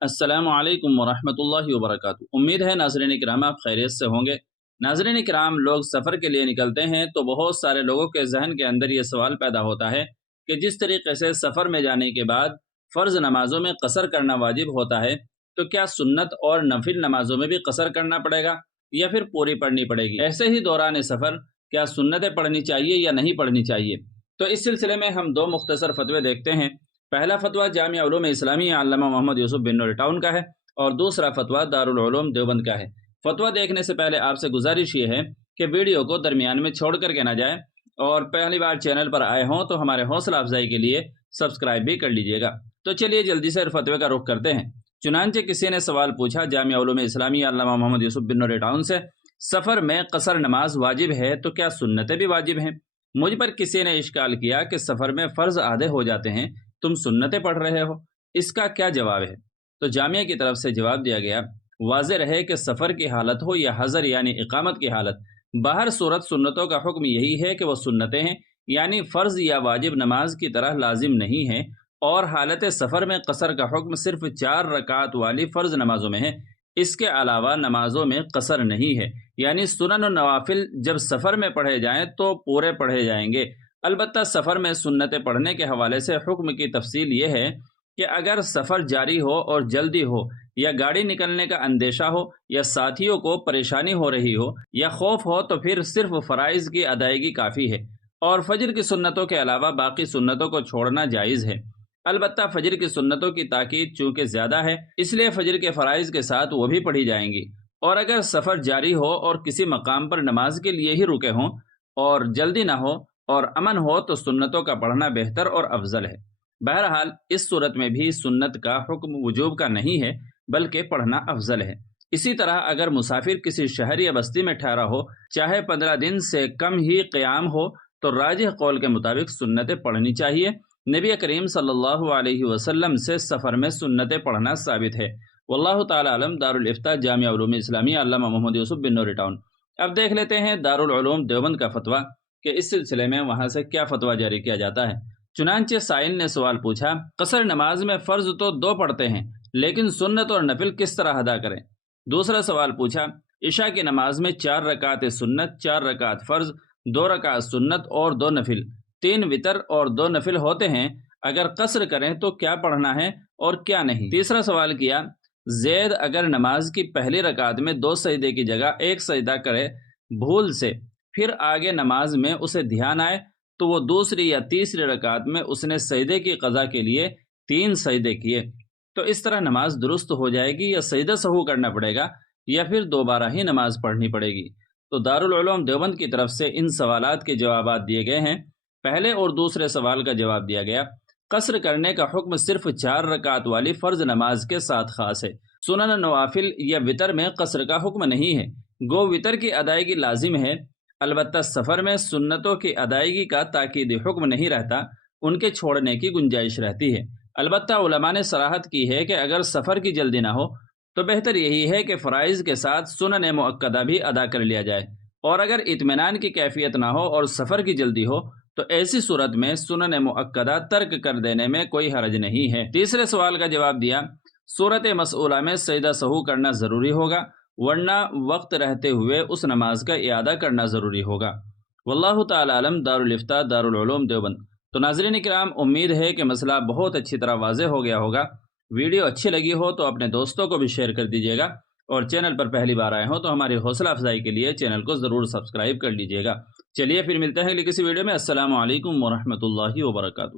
अस्सलामु अलैकुम वरहमतुल्लाहि वबरकातुहू। उम्मीद है नाज़रीन किराम आप खैरियत से होंगे। नाज़रीन किराम, लोग सफ़र के लिए निकलते हैं तो बहुत सारे लोगों के जहन के अंदर ये सवाल पैदा होता है कि जिस तरीके से सफ़र में जाने के बाद फ़र्ज़ नमाज़ों में कसर करना वाजिब होता है, तो क्या सुन्नत और नफिल नमाज़ों में भी कसर करना पड़ेगा या फिर पूरी पढ़नी पड़ेगी? ऐसे ही दौरान सफ़र क्या सुन्नतें पढ़नी चाहिए या नहीं पढ़नी चाहिए? तो इस सिलसिले में हम दो मुख्तसर फतवे देखते हैं। पहला फतवा जामिया उलूम इस्लामिया अल्लामा मोहम्मद यूसुफ बिन नूर टाउन का है और दूसरा फतवा दारुल उलूम देवबंद का है। फतवा देखने से पहले आपसे गुजारिश ये है कि वीडियो को दरमियान में छोड़ करके ना जाए और पहली बार चैनल पर आए हों तो हमारे हौसला अफजाई के लिए सब्सक्राइब भी कर लीजिएगा। तो चलिए जल्दी से फतवे का रुख करते हैं। चुनांचे किसी ने सवाल पूछा जामिया उलूम इस्लामिया अल्लामा मोहम्मद यूसुफ बिन नूर टाउन से, सफ़र में कसर नमाज वाजिब है तो क्या सुन्नतें भी वाजिब हैं? मुझ पर किसी ने इश्काल किया कि सफ़र में फ़र्ज आधे हो जाते हैं, तुम सुन्नतें पढ़ रहे हो, इसका क्या जवाब है? तो जामिया की तरफ से जवाब दिया गया, वाज़े रहे कि सफ़र की हालत हो या हज़र यानी इकामत की हालत, बाहर सूरत सुन्नतों का हुक्म यही है कि वह सुन्नतें हैं, यानी फ़र्ज़ या वाजिब नमाज की तरह लाजिम नहीं है। और हालत सफ़र में कसर का हुक्म सिर्फ 4 रकात वाली फ़र्ज़ नमाजों में है, इसके अलावा नमाजों में कसर नहीं है। यानी सुनन और नवाफिल जब सफ़र में पढ़े जाएं तो पूरे पढ़े जाएंगे। अलबत्ता सफ़र में सुन्नतें पढ़ने के हवाले से हुक्म की तफसील ये है कि अगर सफ़र जारी हो और जल्दी हो, या गाड़ी निकलने का अंदेशा हो, या साथियों को परेशानी हो रही हो, या खौफ हो, तो फिर सिर्फ फ़राइज़ की अदायगी काफ़ी है और फजर की सुन्नतों के अलावा बाकी सुन्नतों को छोड़ना जायज़ है। अलबत्ता फजर की सुन्नतों की ताकीद चूँकि ज़्यादा है, इसलिए फजर के फ़राइज़ के साथ वो भी पढ़ी जाएंगी। और अगर सफ़र जारी हो और किसी मकाम पर नमाज के लिए ही रुके हों और जल्दी ना हो और अमन हो, तो सुन्नतों का पढ़ना बेहतर और अफजल है। बहरहाल इस सूरत में भी सुन्नत का हुक्म वजूब का नहीं है, बल्कि पढ़ना अफजल है। इसी तरह अगर मुसाफिर किसी शहर या बस्ती में ठहरा हो, चाहे 15 दिन से कम ही क़याम हो, तो राजिह कौल के मुताबिक सुन्नतें पढ़नी चाहिए। नबी करीम सल्लल्लाहु अलैहि वसल्लम से सफ़र में सुन्नतें पढ़ना साबित है। वल्लाहु ताला अलम। दारुल इफ्ता जामिया उलूम इस्लामिया अल्लामा मोहम्मद यूसुफ बिन नूर टाउन। अब देख लेते हैं दारुल उलूम देवबंद का फतवा कि इस सिलसिले में वहां से क्या फतवा जारी किया जाता है। चुनांचे साइल ने सवाल पूछा, कसर नमाज में फ़र्ज तो 2 पढ़ते हैं, लेकिन सुन्नत और नफिल किस तरह अदा करें? दूसरा सवाल पूछा, इशा की नमाज में 4 रकात सुन्नत, 4 रकात फ़र्ज, 2 रकात सुन्नत और 2 नफिल, 3 वितर और 2 नफिल होते हैं। अगर कसर करें तो क्या पढ़ना है और क्या नहीं? तीसरा सवाल किया, जैद अगर नमाज की पहली रकात में 2 सजदे की जगह 1 सजदा करे भूल से, फिर आगे नमाज में उसे ध्यान आए तो वो दूसरी या तीसरी रकात में उसने सजदे की कज़ा के लिए 3 सजदे किए, तो इस तरह नमाज दुरुस्त हो जाएगी या सजदा सहू करना पड़ेगा या फिर दोबारा ही नमाज पढ़नी पड़ेगी? तो दारुल उलूम देवबंद की तरफ से इन सवालात के जवाबात दिए गए हैं। पहले और दूसरे सवाल का जवाब दिया गया, कसर करने का हुक्म सिर्फ 4 रकात वाली फ़र्ज नमाज के साथ खास है। सुनन नवाफिल या वितर में कसर का हुक्म नहीं है, गो वितर की अदायगी लाजिम है। अलबत्ता सफ़र में सुन्नतों की अदायगी का ताकीदी हुक्म नहीं रहता, उनके छोड़ने की गुंजाइश रहती है। अलबत्ता उलमा ने सराहत की है कि अगर सफ़र की जल्दी ना हो तो बेहतर यही है कि फ़राइज़ के साथ सुनन मुअक्कदा भी अदा कर लिया जाए, और अगर इत्मीनान की कैफियत ना हो और सफ़र की जल्दी हो तो ऐसी सूरत में सुनन मुअक्कदा तर्क कर देने में कोई हरज नहीं है। तीसरे सवाल का जवाब दिया, सूरत मसऊला में सजदा सहू करना ज़रूरी होगा, वरना वक्त रहते हुए उस नमाज का इआदा करना ज़रूरी होगा। वल्लाहु ताला अलम। दारुल इफ्ता दारुल उलूम देवबंद। तो नाज़रीन किराम, उम्मीद है कि मसला बहुत अच्छी तरह वाज़ेह हो गया होगा। वीडियो अच्छी लगी हो तो अपने दोस्तों को भी शेयर कर दीजिएगा, और चैनल पर पहली बार आए हो तो हमारी हौसला अफजाई के लिए चैनल को ज़रूर सब्सक्राइब कर लीजिएगा। चलिए फिर मिलते हैं अगली किसी वीडियो में। अस्सलामु अलैकुम वरहमतुल्लाहि वबरकातुहू।